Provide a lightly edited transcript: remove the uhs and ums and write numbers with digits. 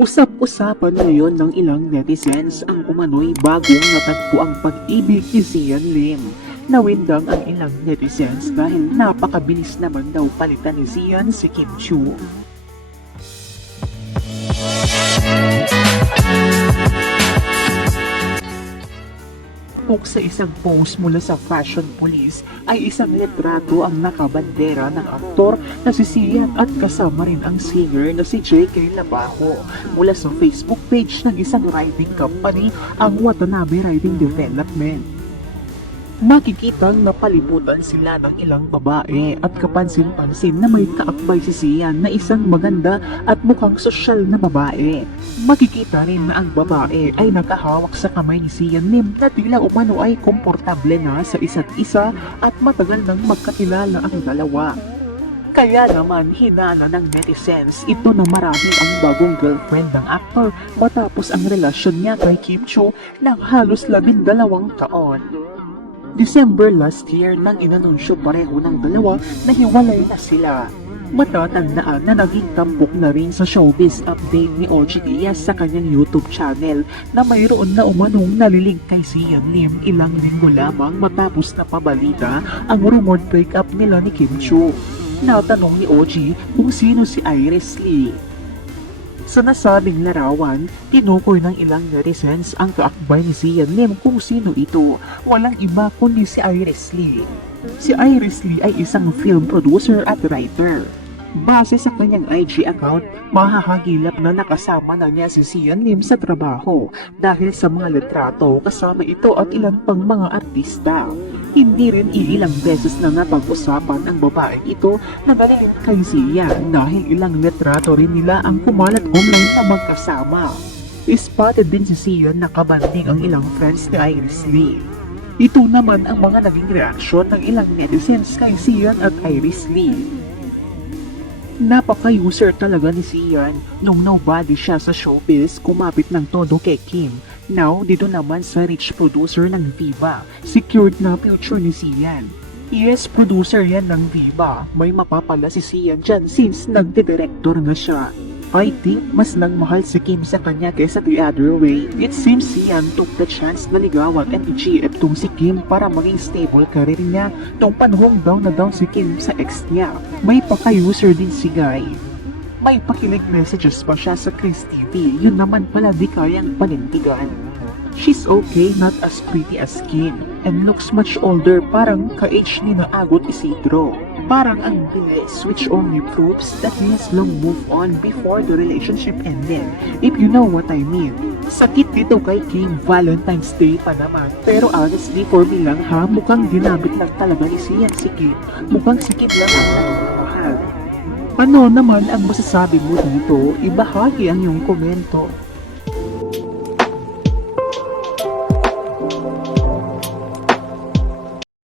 Usap-usapan ngayon ng ilang netizens ang umano'y bagong natagpo ang pag-ibig ni Sian Lim. Nawindang ang ilang netizens dahil napakabilis naman daw palitan ni Sian si Kim Chiu. Sa isang post mula sa Fashion Police ay isang litrato ang nakabandera ng aktor na si Sian at kasama rin ang singer na si J.K. Labajo. Mula sa Facebook page ng isang writing company, ang Watanabe Writing Development. Makikitang napalibutan sila ng ilang babae at kapansin-pansin na may kaakbay si Sian na isang maganda at mukhang sosyal na babae. Makikita rin na ang babae ay nakahawak sa kamay ni Sian Lim na tila umano ay komportable na sa isa't isa at matagal nang magkakilala ang dalawa. Kaya naman hinala ng netizens ito na marami ang bagong girlfriend ng aktor matapos ang relasyon niya kay Kim Chiu ng halos 12 taon. December last year nang inanunsyo pareho ng dalawa na hiwalay na sila. Matatandaan na naging tampok na rin sa showbiz update ni OG Diaz sa kanyang YouTube channel na mayroon na umanong nalilig kay Sian Lim ilang linggo lamang matapos na pabalita ang rumored breakup nila ni Kim Chiu. Natanong ni OG kung sino si Iris Lee. Sa nasabing larawan, tinukoy ng ilang netizens ang kaakbay ni Sian Lim kung sino ito. Walang iba kundi si Iris Lee. Si Iris Lee ay isang film producer at writer. Base sa kanyang IG account, mahahagilap na nakasama na niya si Sian Lim sa trabaho dahil sa mga litrato kasama ito at ilan pang mga artista. Hindi rin ilang beses na napag-usapan ang babaeng ito na nalilig kay Sian dahil ilang litrato rin nila ang kumalat online na magkasama. Spotted din si Sian na kabanding ang ilang friends ni Iris Lee. Ito naman ang mga naging reaksyon ng ilang netizens kay Sian at Iris Lee. Napaka-user talaga ni Sian nung nobody siya sa showbiz kumapit ng todo kay Kim. Now, dito naman sa rich producer ng Viva, secured na future ni Sian. Yes, producer yan ng Viva. May mapapala si Sian dyan since nagdidirektor na siya. I think mas nagmahal si Kim sa kanya kaysa the other way. It seems Sian took the chance na ligawan and GF tong si Kim para maging stable career niya nung panahong down na down si Kim sa ex niya. May paka-user din si Guy. May pakilig messages pa siya sa Chris TV, yun naman pala di kayang panindigan. She's okay, not as pretty as Kim, and looks much older, parang ka-age ni na Agot Isidro. Parang ang bilis, which only proves that he has long moved on before the relationship ended, if you know what I mean. Sakit dito kay Kim, Valentine's Day pa naman, pero honestly for me lang ha, mukhang ginabit lang talaga ni Sian si Kim, mukhang si Kim lang ang nagmamahal. Ano naman ang masasabi mo dito? Ibahagi ang iyong komento.